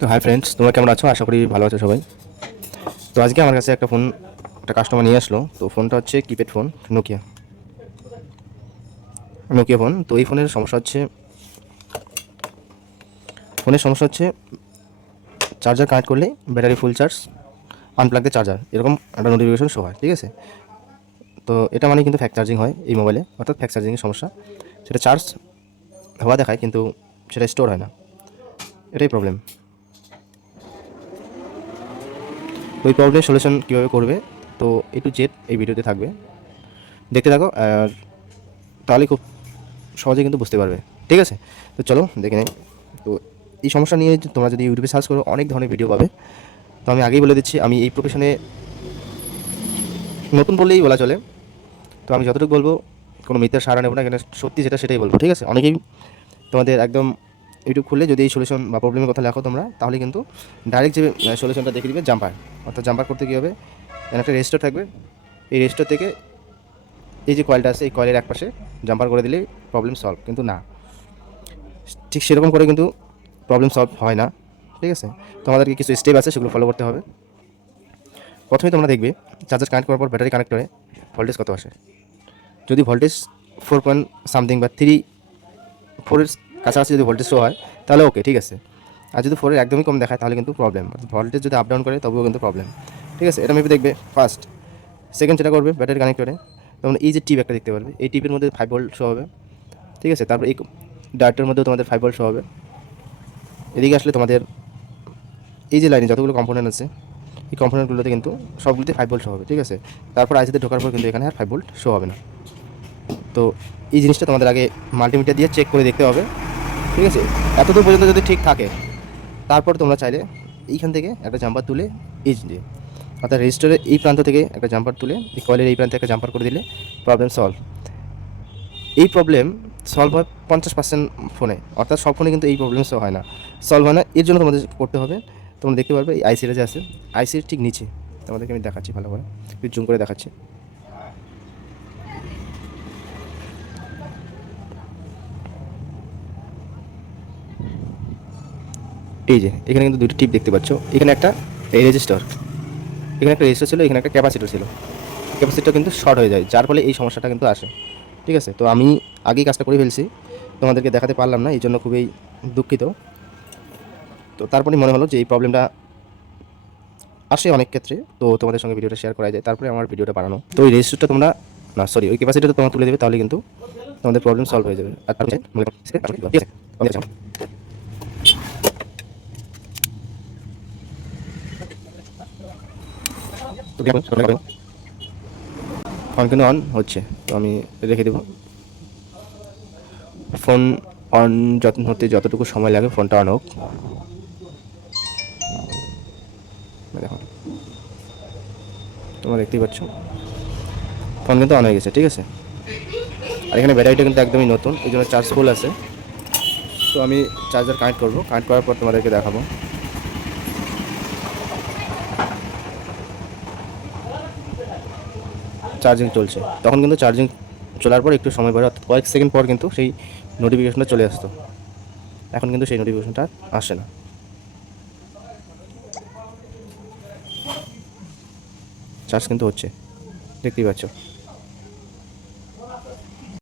তো hi friends, তোমরা কেমন আছো? আশা করি ভালো আছো সবাই। তো আজকে আমার কাছে একটা কাস্টমার নিয়ে আসলো। তো ফোনটা হচ্ছে keypad phone, Nokia Nokia phone. তো এই ফোনের সমস্যা হচ্ছে চার্জার কানেক্ট করলে ব্যাটারি ফুল চার্জ, আনপ্লাগ দিয়ে চার্জার, এরকম একটা নোটিফিকেশন শো হয়। ঠিক আছে, তো এটা মানে কিন্তু ফ্যাক চার্জিং হয় এই মোবাইলে, অর্থাৎ ফ্যাক চার্জিংয়ের সমস্যা। সেটা চার্জ হওয়া দেখায় কিন্তু সেটা স্টোর হয় না, এটাই প্রবলেম। তো এই প্রবলেমের সলিউশন কীভাবে করবে, তো এ টু জেড এই ভিডিওতে থাকবে, দেখতে থাকো। আর তাহলে খুব সহজে কিন্তু বুঝতে পারবে। ঠিক আছে, তো চলো দেখে নিই। তো এই সমস্যা নিয়ে তোমরা যদি ইউটিউবে সার্চ করো অনেক ধরনের ভিডিও পাবে। তো আমি আগেই বলে দিচ্ছি, আমি এই প্রফেশনে নতুন বললেই বলা চলে। তো আমি যতটুকু বলবো কোনো মিথ্যার সাড়া নেব না, এখানে সত্যি যেটা সেটাই বলবো। ঠিক আছে, অনেকেই তোমাদের একদম ইউটিউব খুললে যদি এই সলিউশন বা প্রবলেমের কথা লেখো তোমরা, তাহলে কিন্তু ডাইরেক্ট যে সলিউশনটা দেখে দিবে জাম্পার। অর্থাৎ জাম্পার করতে কী হবে, এখানে একটা রেজিস্টার থাকবে, এই রেজিস্টার থেকে এই যে কয়েলটা আছে এই কয়েলের একপাশে জাম্পার করে দিলেই প্রবলেম সলভ। কিন্তু না, ঠিক সেরকম করে কিন্তু প্রবলেম সলভ হয় না। ঠিক আছে, তোমাদেরকে কিছু স্টেপ আছে, সেগুলো ফলো করতে হবে। প্রথমে তোমরা দেখবে চার্জার কানেক্ট করার পর ব্যাটারি কানেক্টরে ভোল্টেজ কত আসে। যদি ভোল্টেজ 4 পয়েন্ট সামথিং বা 4-এর কাছাকাছি যদি ভোল্টেজ শো হয় তাহলে ওকে, ঠিক আছে। আর যদি 4-এর একদমই কম দেখায় তাহলে কিন্তু প্রবলেম। ভোল্টেজ যদি আপ ডাউন করে তবুও কিন্তু প্রবলেম। ঠিক আছে, এটা মেপে দেখবে ফার্স্ট। সেকেন্ড যেটা করবে, ব্যাটারি কানেক্টরে তোমরা এই যে টিপ একটা দেখতে পারবে, এই টিপের মধ্যে 5 ভোল্ট শো হবে। ঠিক আছে, তারপর এই ডার্টের মধ্যেও তোমাদের 5 ভোল্ট শো হবে। এদিকে আসলে তোমাদের এই যে লাইনে যতগুলো কম্পোনেন্ট আছে এই কম্পোনেন্টগুলোতে কিন্তু সবগুলোতে 5 ভোল্ট শো হবে। ঠিক আছে, তারপর আইসিতে ঢোকার পর কিন্তু এখানে আর 5 ভোল্ট শো হবে না। তো এই জিনিসটা তোমাদের আগে মাল্টিমিটার দিয়ে চেক করে দেখতে হবে। ঠিক আছে, এতদূর পর্যন্ত যদি ঠিক থাকে তারপর তোমরা চাইলে এইখান থেকে একটা জাম্পার তুলে এই যে অর্থাৎ রেজিস্টারের এই প্রান্ত থেকে একটা জাম্পার তুলে এই কয়েলের এই প্রান্তে একটা জাম্পার করে দিলে প্রবলেম সলভ। এই প্রবলেম সলভ হয় 50% ফোনে, অর্থাৎ সব ফোনে কিন্তু এই প্রবলেম হয় না, সলভ হয় না। এর জন্য তোমাদের করতে হবে, তোমরা দেখতে পারবে এই আইসিটা যে আছে আইসির ঠিক নিচে, তোমাদেরকে আমি দেখাচ্ছি ভালো করে, একটু জুম করে দেখাচ্ছি। এই যে এখানে কিন্তু দুটো টিপ দেখতে পাচ্ছ, এখানে একটা এই রেজিস্টার, এখানে একটা রেজিস্টার ছিল, এখানে একটা ক্যাপাসিটর ছিল। ক্যাপাসিটর কিন্তু শর্ট হয়ে যায়, যার ফলে এই সমস্যাটা কিন্তু আসে। ঠিক আছে, তো আমি আগেই কাজটা করে ফেলছি, তোমাদেরকে দেখাতে পারলাম না, এই জন্য খুবই দুঃখিত। তো তারপরে মনে হলো যে এই প্রবলেমটা আসে অনেক ক্ষেত্রে, তো তোমাদের সঙ্গে ভিডিওটা শেয়ার করা যায়, তারপরে আমার ভিডিওটা বানানো। তো ওই রেজিস্টারটা তোমরা না, সরি, ওই ক্যাপাসিটিটা তোমরা তুলে দেবে, তাহলে কিন্তু তোমাদের প্রবলেম সলভ হয়ে যাবে। আর ঠিক আছে, ফোন কিন্তু অন হচ্ছে, তো আমি রেখে দেবো। ফোন অন যত্ন হতে যতটুকু সময় লাগে ফোনটা অন হোক। দেখো, তোমরা দেখতেই পাচ্ছ ফোন কিন্তু অন হয়ে গেছে। ঠিক আছে, আর এখানে ব্যাটারিটা কিন্তু একদমই নতুন, এই জন্য চার্জ ফুল আছে। তো আমি চার্জার কানেক্ট করবো, কানেক্ট করার পর তোমাদেরকে দেখাবো। চার্জিং চলছে, তখন কিন্তু চার্জিং চলার পর একটু সময় পরে, অর্থাৎ কয়েক সেকেন্ড পর কিন্তু সেই নোটিফিকেশনটা চলে আসতো। এখন কিন্তু সেই নোটিফিকেশনটা আসে না। চার্জ কিন্তু হচ্ছে, দেখতেই পাচ্ছ।